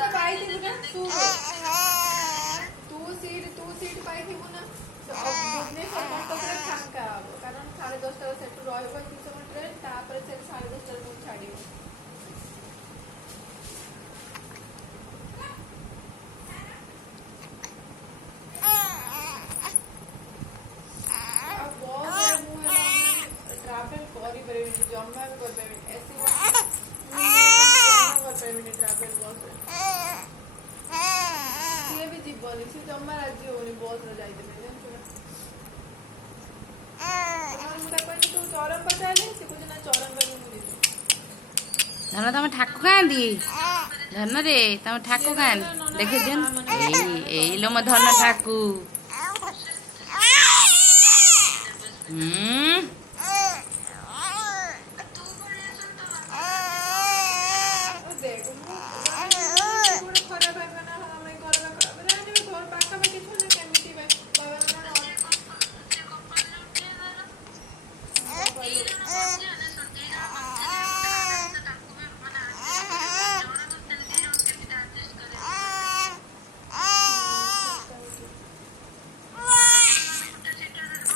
ତ ପାଇଥିବୁ ନା ତୁ ସିଟ୍ ପାଇଥିବୁ ନା ଭୁବନେଶ୍ୱର କଟକରେ ଫାଙ୍କା ହବ କାରଣ 10:30 ସେଠୁ ରହିବ 2 ସମୟ ଟ୍ରେନ୍ ତାପରେ ସେ 10:30 ମୁଁ ଛାଡ଼ିବ। ଆଉ ବସ୍ ମୁଁ ଟ୍ରାଭେଲ୍ କରିପାରିବିନି ଜମା ବି କରିପାରିବିନି ଏସି ଜମା କରିପାରିବିନି ଟ୍ରାଭେଲ୍ ବସ୍ରେ ସିଏ ବି ଯିବନି ସିଏ ଜମା ରାଜି ହଉନି ବସ୍ରେ ଯାଇଥିଲେ ଜାଣିଛୁ ମୁଁ ତାକୁ କହିଲି ତୁ ଚରମ୍ପା ଚାଲେ ସେ କହୁଛି ନା ଚରମ୍ପା ବି ମୁଁ ଯିବି। ଧନ ତମ ଠାକୁ ଖାଆନ୍ତି ଧନରେ ତମ ଠାକୁ ଖାଆନ୍ତି ଦେଖିଦିଅ ଏଇ ଲୋ ମୋ ଧନ ଠାକୁ